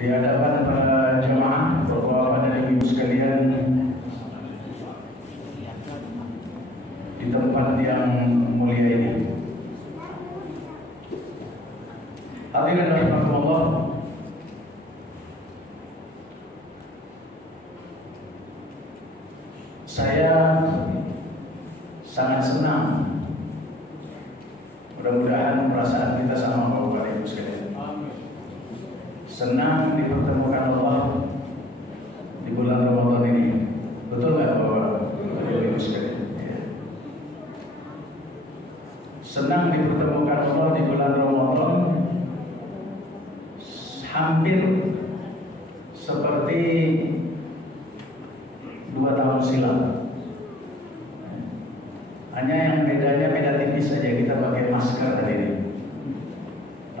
di hadapan para jemaah, Bapak dan Ibu sekalian, di tempat yang mulia ini. Hadirin rahimakumullah, saya sangat senang. Mudah-mudahan perasaan kita sama Bapak Ibu sekalian. Senang dipertemukan Allah di bulan Ramadan ini. Betul nggak Bapak Ibu sekalian? Ya. Senang dipertemukan Allah di bulan Ramadan, hampir seperti 2 tahun silam. Hanya yang bedanya beda tipis saja, kita pakai masker hari ini.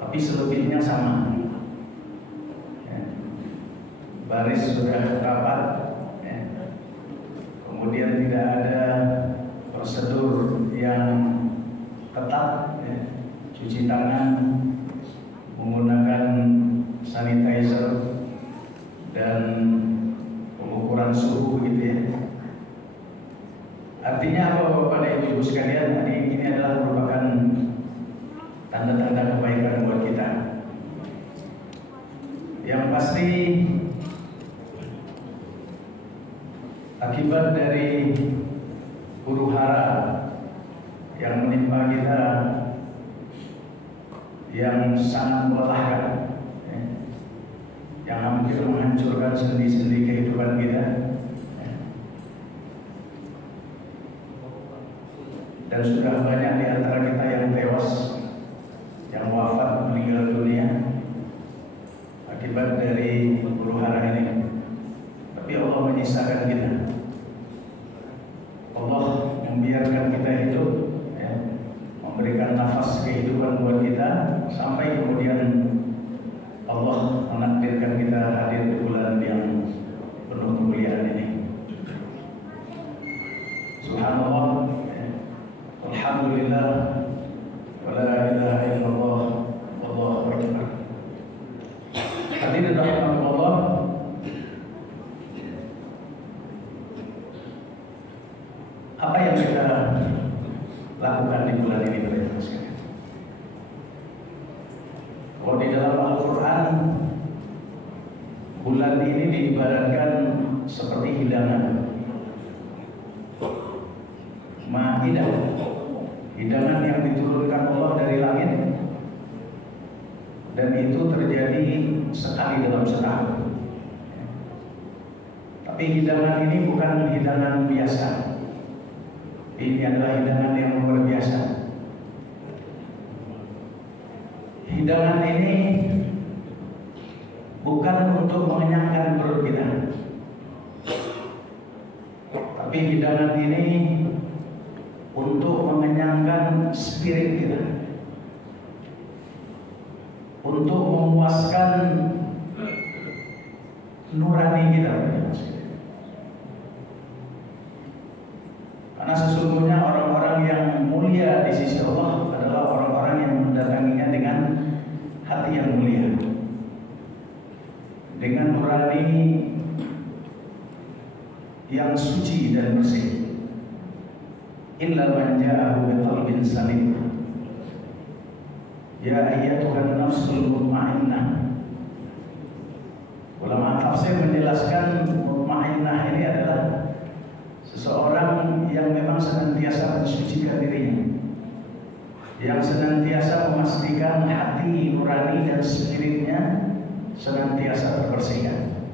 Tapi selebihnya sama. Baris sudah rapat, kemudian tidak ada prosedur yang ketat, cuci tangan, menggunakan sanitizer dan pengukuran suhu gitu ya. Artinya apa Bapak dan Ibu sekalian? Ini adalah merupakan tanda-tanda kebaikan buat kita. Yang pasti akibat dari huru hara yang menimpa kita yang sangat melelahkan, yang hampir menghancurkan sendi-sendi kehidupan kita, dan sudah banyak di antara kita yang tewas, yang wafat, meninggal dunia akibat dari huru hara ini. Tapi Allah menyisakan kita. Allah membiarkan kita hidup, memberikan nafas kehidupan buat kita, sampai kemudian Allah menakdirkan kita hadir di bulan yang penuh kemuliaan ini. Subhanallah, alhamdulillah, wa la ilaha illallah, wallahu akbar. Hadirin rahimakumullah, apa yang kita lakukan di bulan ini teman-teman sekalian? Kalau di dalam Al-Quran, bulan ini diibaratkan seperti hidangan. Ma'idah, hidangan yang diturunkan Allah dari langit, dan itu terjadi sekali dalam setahun. Tapi hidangan ini bukan hidangan biasa. Ini adalah hidangan yang luar biasa. Hidangan ini bukan untuk mengenyangkan perut kita, tapi hidangan ini untuk mengenyangkan spirit kita, untuk memuaskan nurani kita. Karena sesungguhnya orang-orang yang mulia di sisi Allah adalah orang-orang yang mendatanginya dengan hati yang mulia, dengan nurani yang suci dan bersih. Illa man ja'ahu biqalbin salim, ya ayyatuhan nafsul mutmainnah. Ulama tafsir menjelaskan mutmainnah ini adalah seseorang yang memang senantiasa mensucikan dirinya, yang senantiasa memastikan hati nurani dan spiritnya senantiasa terbersihkan.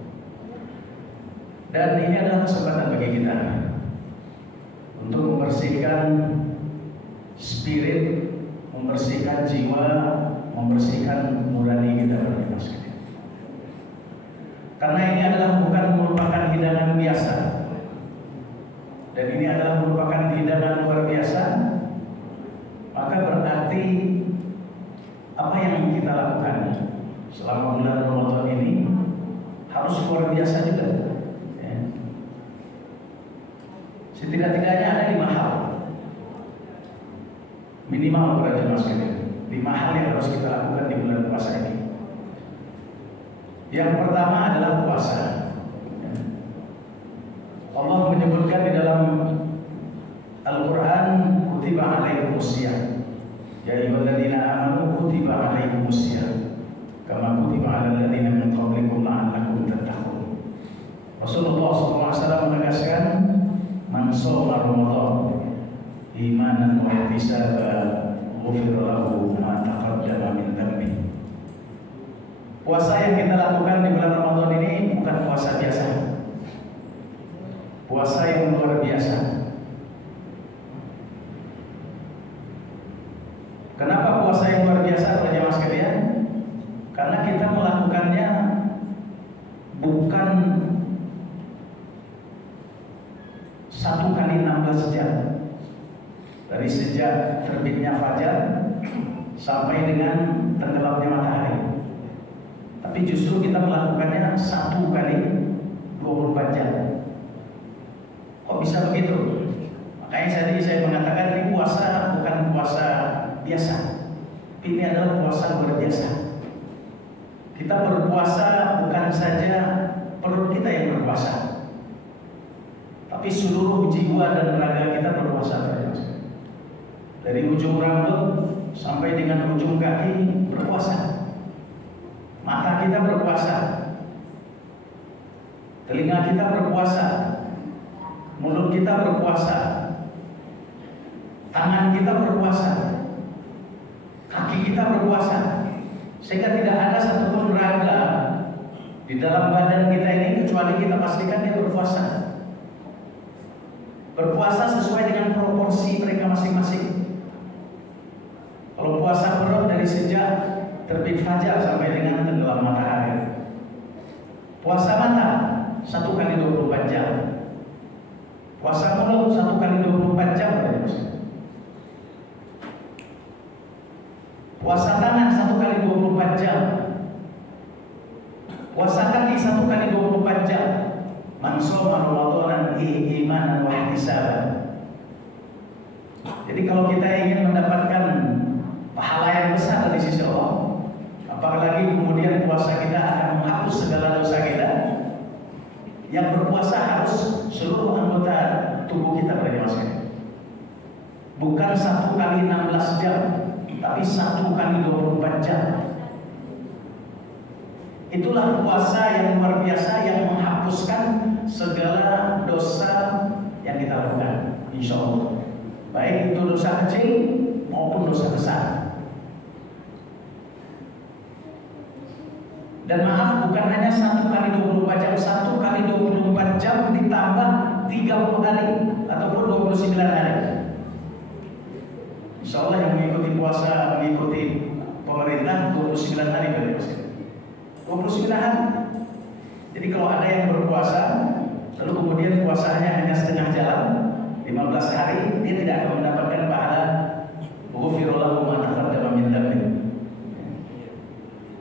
Dan ini adalah kesempatan bagi kita untuk membersihkan spirit, membersihkan jiwa, membersihkan nurani kita berdua sekalian. Karena ini adalah bukan merupakan hidangan biasa, dan ini adalah merupakan hidangan luar biasa, maka berarti apa yang kita lakukan selama bulan Ramadan ini harus luar biasa juga. Setidak-tidaknya ada 5 hal minimal berarti mas, 5 hal yang harus kita lakukan di bulan puasa ini. Yang pertama adalah puasa. Allah menyebutkan di dalam Al-Quran, kutiba alaikumusiyam, ya ayyuhalladzina amanu kutiba alaikumusiyam kama kutiba alal ladzina min qablikum la'allakum tattaqun. Rasulullah SAW menegaskan, man shoma Ramadan imanan wa ihtisaban ghufira lahu ma taqaddama min dhanbi. Puasa yang kita lakukan di bulan Ramadan ini bukan puasa biasa, puasa yang luar biasa. Kenapa puasa yang luar biasa, para jemaah sekalian? Karena kita melakukannya bukan 1 kali 16 jam, dari sejak terbitnya fajar sampai dengan tenggelamnya matahari. Tapi justru kita melakukannya 1 kali 24 jam. Kok bisa begitu? Makanya tadi saya mengatakan ini puasa bukan puasa biasa. Ini adalah puasa luar biasa. Kita berpuasa bukan saja perut kita yang berpuasa, tapi seluruh jiwa dan raga kita berpuasa. Dari ujung rambut sampai dengan ujung kaki berpuasa. Mata kita berpuasa, telinga kita berpuasa, mulut kita berpuasa, tangan kita berpuasa, kaki kita berpuasa. Sehingga tidak ada satupun raga di dalam badan kita ini kecuali kita pastikan dia berpuasa. Berpuasa sesuai dengan proporsi mereka masing-masing. Kalau puasa perut dari sejak terbit fajar sampai dengan tenggelam matahari. Puasa mata 1 kali 24 jam. Puasa mulut 1 kali 24 jam. Puasa tangan 1 kali 24 jam. Puasa kaki 1 kali 24 jam. Man shoma Ramadanan imanan wa ihtisaban. Jadi kalau kita ingin mendapatkan pahala yang besar dari sisi Allah, apalagi kemudian puasa kita akan menghapus segala dosa kita, yang berpuasa harus seluruh anggota tubuh kita berjamaah. Bukan 1 kali 16 jam, tapi 1 kali 24 jam. Itulah puasa yang luar biasa yang menghapuskan segala dosa yang kita lakukan, insya Allah. Baik itu dosa kecil maupun dosa besar. Dan maaf, bukan hanya 1 kali 24 jam, 1 kali 24 jam ditambah 30 hari ataupun 29 hari. Insya Allah yang mengikuti puasa, mengikuti pemerintah 29 hari dari masjid. 29 hari. Jadi kalau ada yang berpuasa, lalu kemudian puasanya hanya setengah jalan, 15 hari, dia tidak akan mendapatkan pahala ghufira lahu ma taqaddama min dhanbi.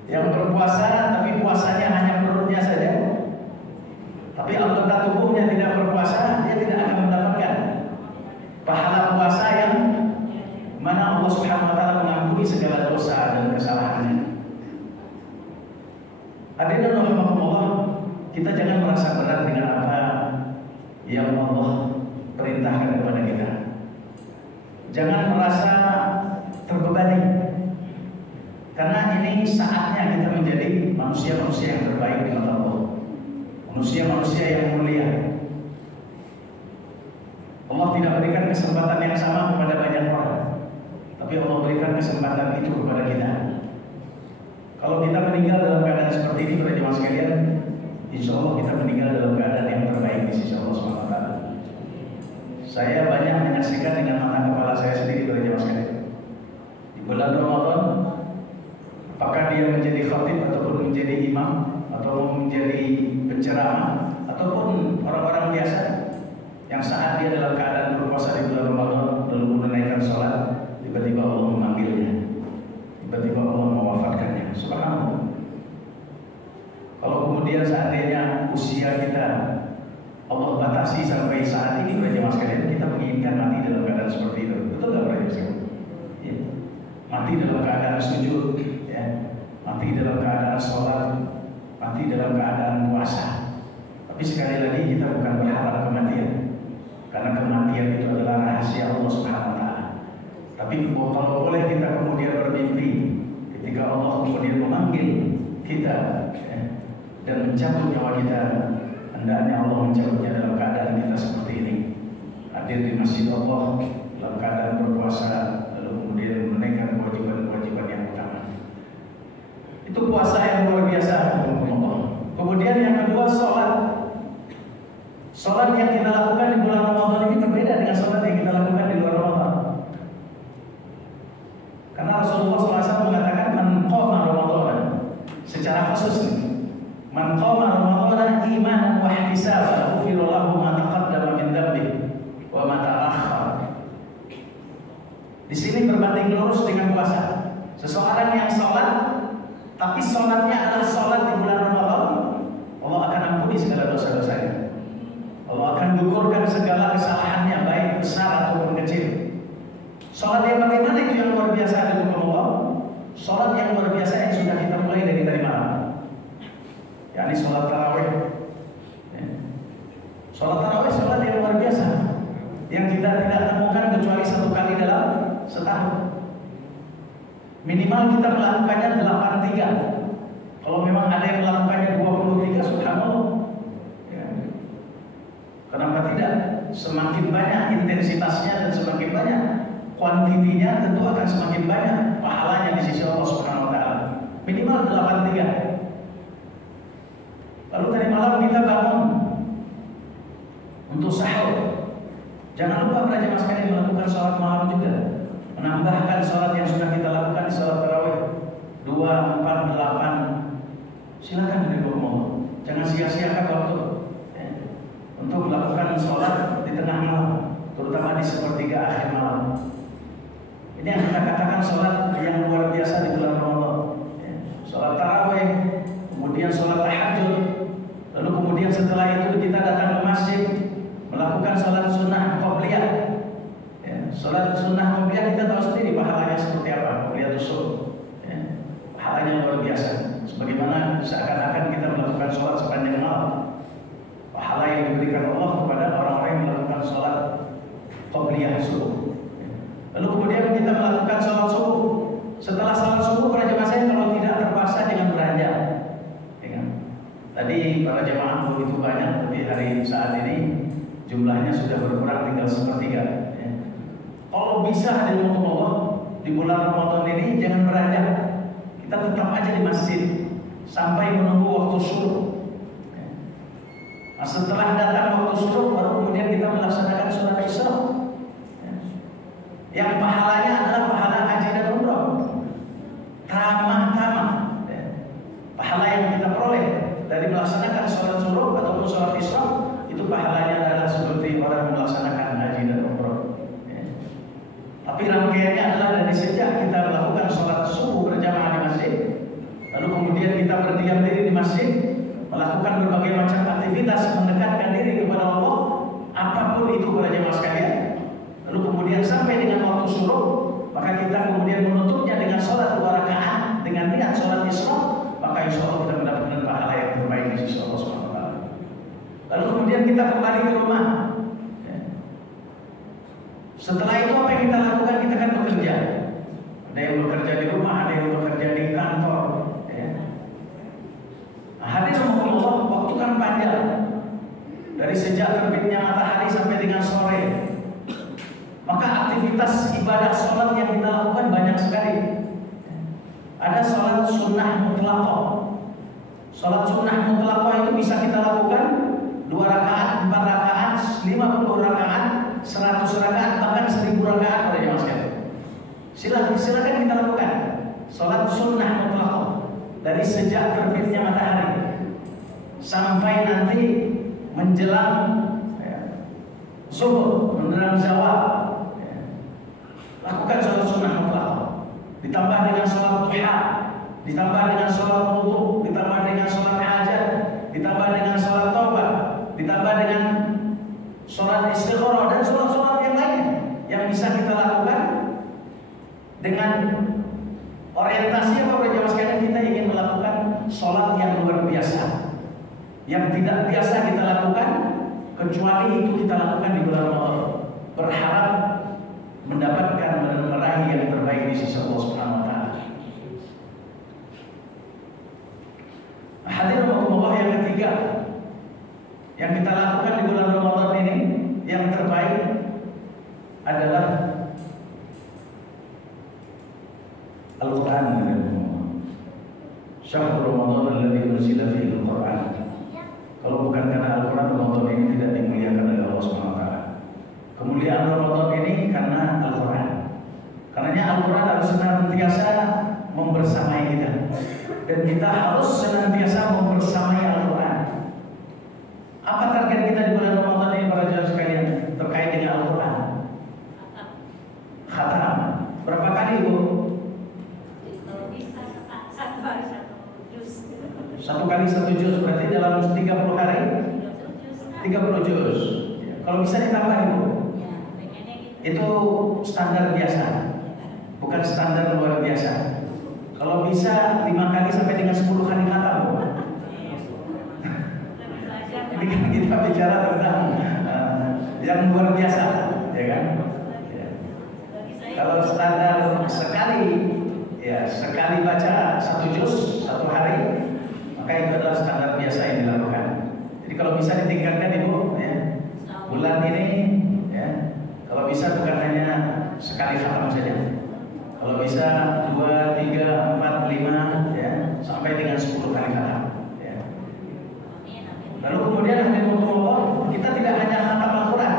Yang berpuasa tapi puasanya hanya perutnya saja, tapi anggota tubuhnya tidak berpuasa, dia tidak akan mendapatkan pahala puasa yang mana Allah Subhanahu wa taala mengampuni segala dosa dan kesalahannya. Hadirin rahimakumullah, kita jangan merasa berat dengan apa yang Allah perintahkan kepada kita. Jangan merasa terbebani, karena ini saatnya kita menjadi manusia-manusia yang terbaik di mata Allah, manusia-manusia yang mulia. Allah tidak berikan kesempatan yang sama kepada banyak orang, tapi Allah berikan kesempatan itu kepada kita. Kalau kita meninggal dalam keadaan seperti ini, para jemaah sekalian, insya Allah kita meninggal dalam keadaan yang terbaik di sisi Allah SWT. Saya banyak menyaksikan dengan mata kepala saya sendiri, para jemaah sekalian. Di bulan Ramadan, apakah dia menjadi khatib ataupun menjadi imam atau menjadi penceramah ataupun orang-orang biasa yang saat dia dalam keadaan berpuasa di bulan Ramadan lalu menunaikan sholat, tiba-tiba Allah memanggilnya, tiba-tiba Allah mewafatkannya. Subhanallah. Kalau kemudian seandainya usia kita Allah batasi sampai saat ini, para jemaah sekalian, kita menginginkan mati dalam keadaan seperti itu, betul nggak, para jemaah sekalian? Ya. Mati dalam keadaan sujud, ya. Mati dalam keadaan sholat, mati dalam keadaan puasa. Tapi sekali lagi kita bukan berharap kematian, karena kematian itu adalah rahasia Allah Subhanahu wa Ta'ala. Tapi kalau boleh kita kemudian bermimpi ketika Allah kemudian memanggil kita dan mencabut nyawa kita, hendaknya Allah mencabutnya dalam keadaan kita seperti ini, hadir di masjid Allah dalam keadaan berpuasa, lalu kemudian menunaikan kewajiban-kewajiban yang utama. Itu puasa yang luar biasa. Kemudian yang kedua, sholat. Sholat yang kita lakukan di bulan Ramadan ini berbeda dengan sholat yang kita lakukan di luar Ramadan. Karena Rasulullah SAW mengatakan man qama Ramadan, secara khusus man qama Ramadan imanan wa ihtisaban ghufira lahu ma taqaddama min dhanbihi wa ma ta'akhkhar. Di sini berbanding lurus dengan puasa. Seseorang yang sholat tapi sholatnya adalah sholat di bulan Ramadan, Allah akan ampuni segala dosa-dosanya. Allah akan gugurkan segala kesalahannya, baik besar ataupun kecil. Sholat yang bagaimana itu yang luar biasa di hukum Allah? Sholat yang luar biasa yang sudah kita mulai dari tadi malam, yakni sholat tarawih. Sholat tarawih sholat yang luar biasa, yang kita tidak temukan kecuali satu kali dalam setahun. Minimal kita melakukannya 83. Kalau memang ada yang melakukannya 23, subhanallah. Kenapa tidak? Semakin banyak intensitasnya dan semakin banyak kuantitinya, tentu akan semakin banyak pahalanya di sisi Allah Subhanahu wa Ta'ala. Minimal 83. Lalu tadi malam kita bangun untuk sahur. Jangan lupa para jemaah sekalian melakukan sholat malam juga, menambahkan sholat yang sudah kita lakukan di sholat tarawih 2, 4, 8. Silakan dari Allah. Jangan sia-siakan waktu untuk melakukan sholat di tengah malam, terutama di sepertiga akhir malam. Ini yang kita katakan sholat yang luar biasa di bulan Ramadan. Sholat tarawih, kemudian sholat tahajud, lalu kemudian setelah itu kita datang ke masjid melakukan sholat sunnah qobliyah. Sholat sunnah qobliyah kita tahu sendiri pahalanya seperti apa, qobliyatus subuh. Pahalanya luar biasa. Sebagaimana seakan-akan kita melakukan sholat sepanjang malam. Pahala yang diberikan Allah kepada orang-orang yang melakukan sholat qobliyah subuh. Lalu kemudian kita melakukan sholat subuh. Setelah sholat subuh, para jemaah saya kalau tidak terpaksa dengan belanja. Tadi para jemaah begitu banyak, tapi hari saat ini jumlahnya sudah berkurang tinggal sepertiga. Kalau bisa hadir Allah di bulan Ramadan ini jangan beranjak. Kita tetap aja di masjid sampai menunggu waktu subuh. Nah, setelah datang waktu subuh baru kemudian kita melaksanakan sholat isya. Yang pahalanya adalah pahala haji dan umrah. Tamah-tamah. Pahala yang kita peroleh dari melaksanakan sholat subuh ataupun sholat isya itu pahalanya adalah seperti orang melaksanakan haji dan umrah. Tapi rangkaiannya adalah dari sejak kita melakukan sholat subuh berjamaah di masjid, lalu kemudian kita berdiam diri di masjid, melakukan berbagai macam aktivitas mendekatkan diri kepada Allah, apapun itu para jemaah sekalian. Lalu kemudian sampai dengan waktu subuh, maka kita kemudian menutupnya dengan sholat 2 rakaat dengan niat sholat isya, maka insya Allah kita mendapatkan pahala yang terbaik di sisi Allah SWT. Lalu kemudian kita kembali ke rumah. Setelah itu apa yang kita lakukan? Kita kan bekerja. Ada yang bekerja di rumah, ada yang bekerja di kantor. Hadir Allah, waktu kan panjang. Dari sejak terbitnya matahari sampai dengan sore. Maka aktivitas ibadah sholat yang kita lakukan banyak sekali. Ada sholat sunnah mutlaqah. Sholat sunnah mutlaqah itu bisa kita lakukan 2 rakaat, 4 rakaat, 50 rakaat, 100 rakaat, bahkan 1000 rakaat pada jemaah sekalian. Silakan kita lakukan sholat sunnah mutlaqah dari sejak terbitnya matahari sampai nanti menjelang zuhur, menjelang zawal. Lakukan sholat sunnah mutlaqah. Ditambah dengan sholat duha, ditambah dengan sholat wudu, ditambah dengan sholat hajat, ditambah dengan sholat taubat, ditambah dengan sholat istikharah dan sholat-sholat yang lain yang bisa kita lakukan dengan orientasi apa jemaah sekalian, kita ingin melakukan sholat yang luar biasa. yang tidak biasa kita lakukan, kecuali itu kita lakukan di bulan Ramadan, berharap mendapatkan meraih yang terbaik di sisi Allah Subhanahu wa taala. Hadirin Allah yang ketiga yang kita lakukan di bulan Ramadan ini yang terbaik adalah Al-Quran. Syahrul Ramadan alladzi unzila fihi Al-Quran. Kalau bukan karena Al-Quran, Ramadan ini tidak dimuliakan oleh Allah Subhanahu wa taala. Kemuliaan Ramadan ini karena Al-Quran. Karenanya Al-Quran harus senantiasa membersamai kita, dan kita harus senantiasa membersamai Al-Quran. Apa target kita di bulan Ramadan ini para jemaah sekalian terkait dengan Al-Quran? Khatam. Berapa kali, Bu? Kalau bisa satu hari satu juz. Satu kali satu juz, berarti dalam 30 hari 30 juz. Kalau bisa ditambah, Bu. Ya, pengennya gitu. Itu standar biasa, bukan standar luar biasa. Kalau bisa 5 kali sampai dengan 10 kali khatam. Ini kan kita bicara tentang yang luar biasa, ya kan? Ya. Kalau standar sekali, ya sekali baca 1 juz 1 hari, maka itu adalah standar biasa yang dilakukan. Jadi kalau bisa ditingkatkan, Ibu, ya, bulan ini, ya, kalau bisa bukan hanya sekali khatam saja. Kalau bisa 2, 3, 4, 5, ya, sampai dengan 10 kali khatam. Ya. Lalu kemudian kita tidak hanya khatam Al-Quran.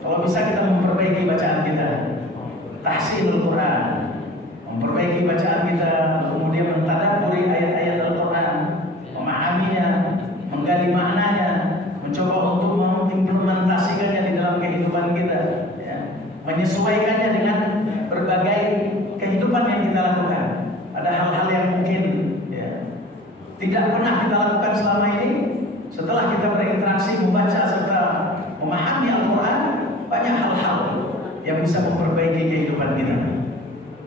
Kalau bisa kita memperbaiki bacaan kita, tahsinul Quran, memperbaiki bacaan kita, kemudian mentadabburi ayat-ayat Al-Quran, memahaminya, menggali maknanya, mencoba untuk mengimplementasikannya di dalam kehidupan kita, ya, menyesuaikannya dengan berbagai kehidupan yang kita lakukan. Ada hal-hal yang mungkin, ya, tidak pernah kita lakukan selama ini. Setelah kita berinteraksi, membaca serta memahami Al-Quran, banyak hal-hal yang bisa memperbaiki kehidupan kita.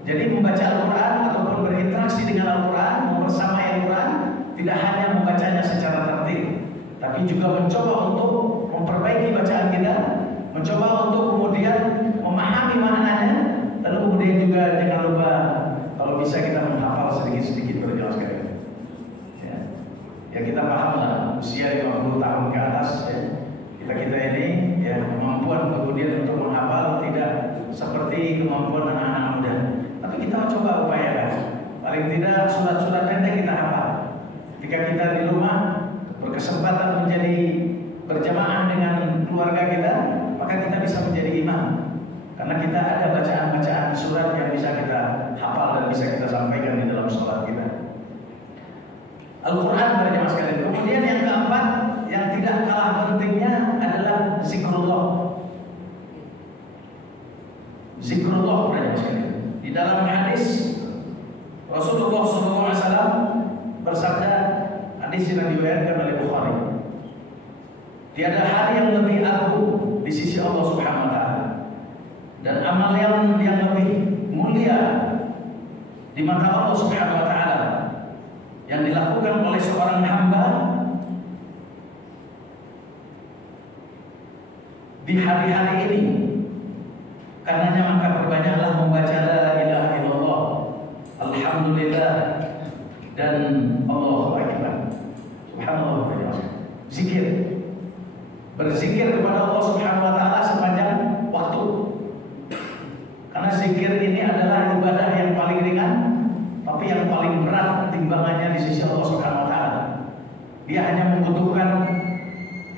Jadi membaca Al-Quran ataupun berinteraksi dengan Al-Quran, membersamai Al-Quran, tidak hanya membacanya secara tertib, tapi juga mencoba untuk memperbaiki bacaan kita, mencoba untuk kemudian memahami maknanya, lalu kemudian juga jangan lupa kalau bisa kita menghafal sedikit-sedikit berjelas sekali. Ya kita pahamlah usia 50 tahun ke atas, ya, kita ini, ya, kemampuan kemudian untuk menghafal tidak seperti kemampuan anak-anak muda. Tapi kita mencoba upayakan, paling tidak surat-surat pendek kita hafal. Ketika kita di rumah berkesempatan menjadi berjamaah dengan keluarga kita, maka kita bisa menjadi imam, karena kita ada bacaan-bacaan surat yang bisa kita hafal dan bisa kita sampaikan di dalam sholat kita. Al-Quran berjamaah sekalian. Kemudian yang keempat, yang tidak kalah pentingnya adalah zikrullah. Zikrullah berjamaah sekalian. Di dalam hadis Rasulullah SAW bersabda, hadis yang diriwayatkan oleh Bukhari, tiada hari yang lebih agung di sisi Allah Subhanahu wa taala dan amal yang lebih mulia di mata Allah Subhanahu wa taala yang dilakukan oleh seorang hamba di hari-hari ini. Karenanya maka perbanyaklah membaca la ilaha illallah, alhamdulillah, dan Allahu akbar. Subhanallah. Zikir, berzikir kepada Allah Subhanahu wa taala sepanjang waktu. Karena zikir ini adalah ibadah yang paling ringan, tapi yang paling berat timbangannya di sisi Allah Subhanahu wa taala. Dia hanya membutuhkan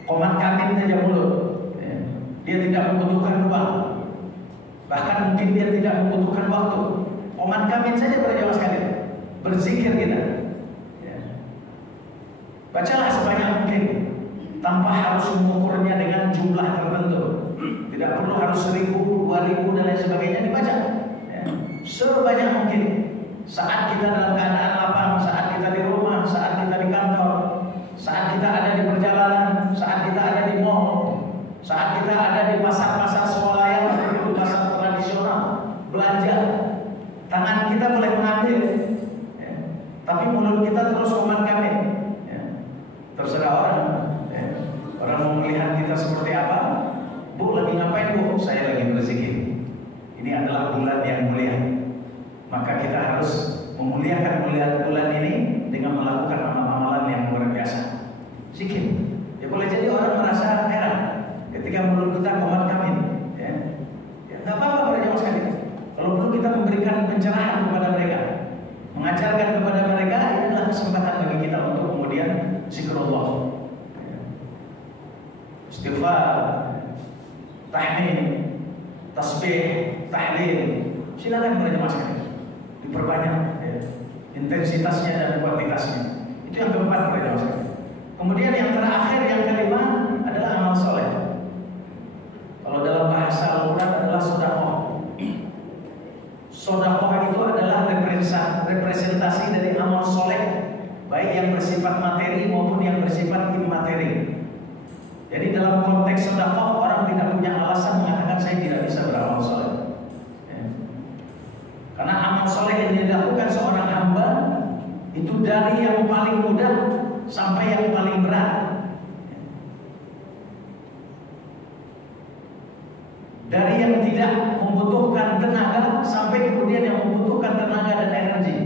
komat kamin saja mulut. Dia tidak membutuhkan uang. Bahkan mungkin dia tidak membutuhkan waktu. Komat kamin saja berjamaah sekalian. Berzikir kita. Bacalah sebanyak mungkin, tanpa harus mengukurnya dengan jumlah tertentu. Tidak perlu harus 1000, 2000 dan lain sebagainya dibaca. Sebanyak mungkin. Saat kita dalam keadaan lapang, saat kita di rumah, saat kita di kantor, saat kita ada di perjalanan, saat kita ada di mall, saat kita ada di pasar-pasar swalayan ataupun pasar tradisional, belanja, tangan kita boleh mengambil, ya, tapi mulut kita terus komat kami, ya. terserah orang. Ya. Orang mau melihat kita seperti apa, Bu lagi ngapain Bu? Saya lagi berzikir. Ini adalah bulan yang mulia. Maka kita harus memuliakan bulan ini dengan melakukan amalan-amalan yang luar biasa. Zikir. Ya boleh jadi orang merasa heran ketika mulut kita komat kamit. Ya, nggak apa-apa para jemaah sekalian. Kalau perlu kita memberikan pencerahan kepada mereka, mengajarkan kepada mereka, ini adalah kesempatan bagi kita untuk kemudian zikrullah, istighfar, tahmid, tasbih, tahlil. Silakan para jemaah sekalian diperbanyak ya, intensitasnya dan kuantitasnya. Itu yang keempat para jemaah sekalian. Kemudian yang terakhir, yang kelima adalah amal soleh. Kalau dalam bahasa Al-Quran adalah sedekah. Sedekah itu adalah representasi dari amal soleh, baik yang bersifat materi maupun yang bersifat immateri. Jadi dalam konteks sedekah orang tidak punya alasan mengatakan saya tidak bisa beramal soleh. Ya. Karena amal soleh yang dilakukan seorang hamba itu dari yang paling mudah sampai yang paling berat. Dari yang tidak membutuhkan tenaga sampai kemudian yang membutuhkan tenaga dan energi.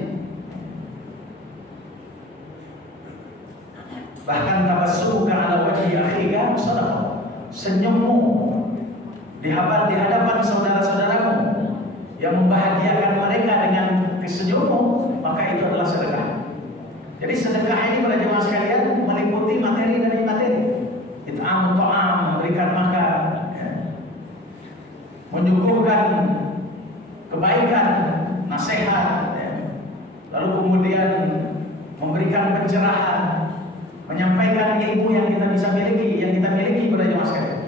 Bahkan tabassumuka ala wajhi akhika sadaqah. Senyummu di hadapan saudara-saudaramu yang membahagiakan mereka dengan kesenyummu, maka itu adalah sedekah. Jadi sedekah ini para jemaah sekalian meliputi materi dan imateri. It'am ta'am, memberikan makan, ya. Menyuguhkan kebaikan, nasihat, ya. Lalu kemudian memberikan pencerahan, menyampaikan ilmu yang kita bisa miliki, para jemaah sekalian.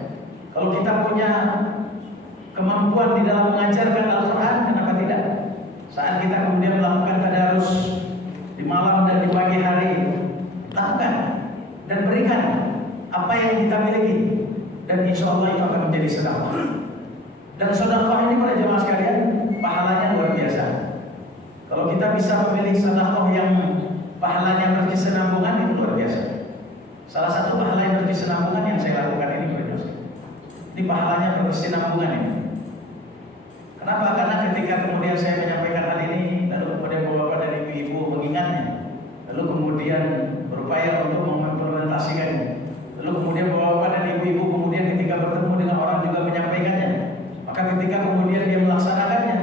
Kalau kita punya kemampuan di dalam mengajarkan Al-Quran, kenapa tidak? Saat kita kemudian melakukan tadarus di malam dan di pagi hari, lakukan dan berikan apa yang kita miliki, dan insya Allah itu akan menjadi sedekah. Dan sedekah ini para jemaah sekalian pahalanya luar biasa. Kalau kita bisa memilih sedekah yang pahalanya berkesinambungan, itu luar biasa. Salah satu pahala yang berkesinambungan yang saya lakukan ini para jemaah sekalian, ini pahalanya berkesinambungan ini. Kenapa? Karena ketika kemudian saya menyampaikan hal ini, lalu kemudian bapak dan ibu-ibu mengingatnya, lalu kemudian berupaya untuk mengimplementasikannya, lalu kemudian bapak dan ibu-ibu kemudian ketika bertemu dengan orang juga menyampaikannya, maka ketika kemudian dia melaksanakannya,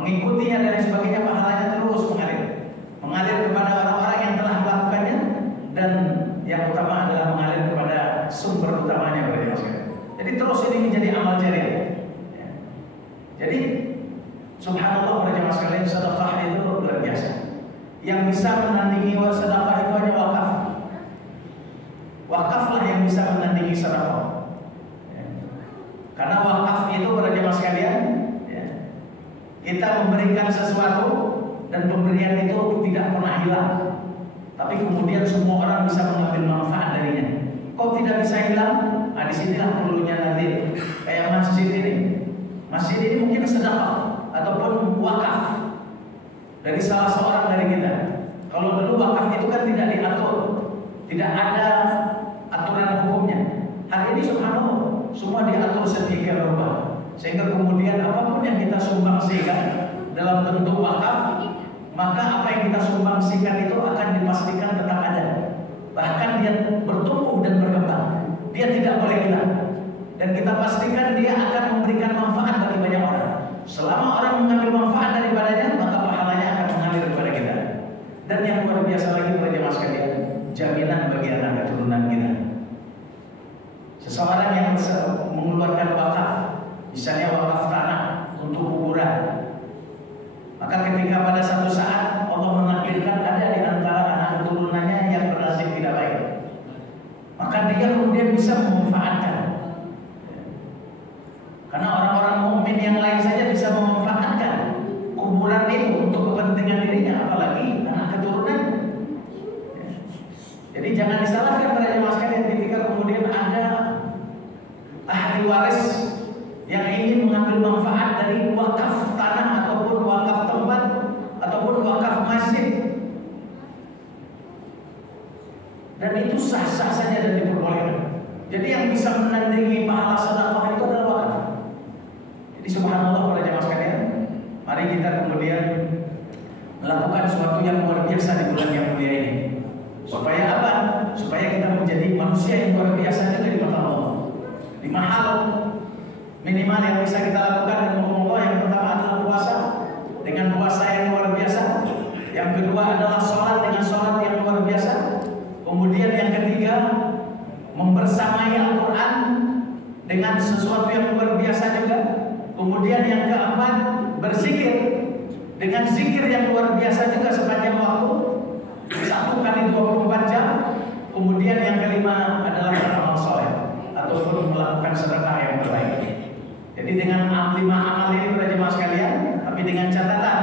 mengikutinya dan sebagainya, pahalanya terus mengalir kepada orang-orang yang telah melakukannya, dan yang utama adalah mengalir kepada sumber utamanya. Jadi terus ini menjadi amal jariah. Jadi subhanallah para jemaah sekalian, sedekah itu luar biasa. Yang bisa menandingi sedekah itu hanya wakaf. Wakaflah yang bisa menandingi sedekah. Ya. Karena wakaf itu para jemaah sekalian, ya, kita memberikan sesuatu dan pemberian itu tidak pernah hilang. Tapi kemudian semua orang bisa mengambil manfaat darinya. Kok tidak bisa hilang? Nah, disinilah perlunya nanti kayak masjid ini. Masjid ini mungkin sedekah ataupun wakaf dari salah seorang dari kita. Kalau dulu wakaf itu kan tidak diatur, tidak ada aturan hukumnya. Hari ini subhanallah semua diatur sedemikian rupa, sehingga kemudian apapun yang kita sumbangsikan dalam bentuk wakaf, maka apa yang kita sumbangsikan itu akan dipastikan tetap ada. Bahkan dia bertumbuh dan berkembang, dia tidak boleh hilang. Dan kita pastikan dia akan memberikan manfaat bagi banyak orang. Selama orang mengambil manfaat daripadanya, maka pahalanya akan mengalir kepada kita. Dan yang luar biasa lagi para jemaah sekalian, jaminan bagi anak keturunan kita. Seseorang yang mengeluarkan wakaf, misalnya wakaf tanah untuk kuburan, maka ketika pada satu saat Allah menakdirkan ada di antara anak keturunannya yang bernasib tidak baik, maka dia kemudian bisa memanfaatkan. Karena orang-orang mukmin yang lain saja bisa memanfaatkan kuburan itu untuk kepentingan dirinya, apalagi anak keturunan. Jadi jangan disalahkan para jemaah sekalian ketika kemudian ada ahli waris yang ingin mengambil manfaat dari wakaf tanah ataupun wakaf tempat ataupun wakaf masjid. dan itu sah-sah saja dan diperbolehkan. Jadi yang bisa menandingi pahala sedekah itu adalah wakaf. Jadi subhanallah para jamaah sekalian, mari kita kemudian melakukan sesuatu yang luar biasa di bulan yang mulia ini. Supaya apa? Supaya kita menjadi manusia yang luar biasa juga di mata Allah. Di mahal minimal yang bisa kita lakukan dengan Allah, yang pertama adalah puasa dengan puasa yang luar biasa. Yang kedua adalah sholat dengan sholat yang luar biasa. Kemudian yang ketiga, membersamai Al-Quran dengan sesuatu yang luar biasa juga. Kemudian yang keempat, berzikir dengan zikir yang luar biasa juga sepanjang waktu 1 kali 24 jam. Kemudian yang kelima adalah beramal soleh ataupun melakukan sedekah yang terbaik. Jadi dengan 5 amal ini para jemaah sekalian, tapi dengan catatan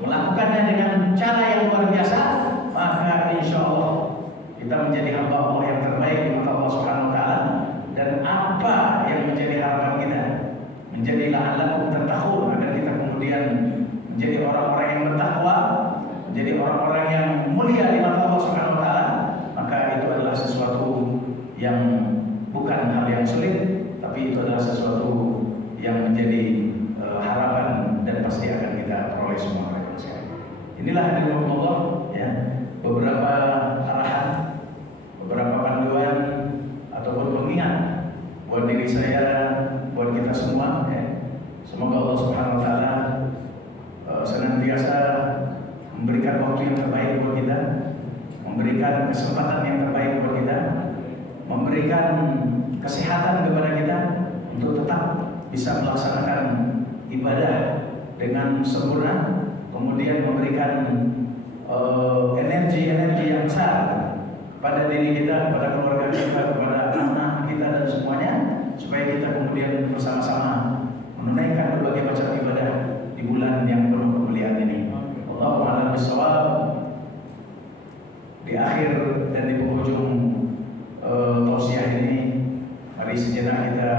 melakukannya dengan cara yang luar biasa, maka insya Allah kita menjadi hamba Allah yang terbaik di mata Allah Subhanahu Wa Taala. Dan apa yang menjadi harapan kita, menjadi la'allakum tattaqun, agar kita kemudian menjadi orang-orang yang bertakwa, menjadi orang-orang yang mulia di mata Allah Subhanahu Wa Taala. Maka itu adalah sesuatu yang bukan hal yang sulit, tapi itu adalah sesuatu yang menjadi harapan dan pasti akan kita peroleh semua. Inilah hadirin Allah, ya, beberapa arahan, beberapa panduan ataupun pengingat buat diri saya, buat kita semua. Ya. Semoga Allah Subhanahu Wa Taala senantiasa memberikan waktu yang terbaik buat kita, memberikan kesempatan yang terbaik buat kita, memberikan kesehatan kepada kita untuk tetap bisa melaksanakan ibadah dengan sempurna. Kemudian memberikan energi-energi yang besar pada diri kita, pada keluarga kita, kepada anak kita dan semuanya, supaya kita kemudian bersama-sama menunaikan berbagai macam ibadah di bulan yang penuh kemuliaan ini. Allahu a'lam bishawab. Di akhir dan di penghujung tausiah ini, mari sejenak kita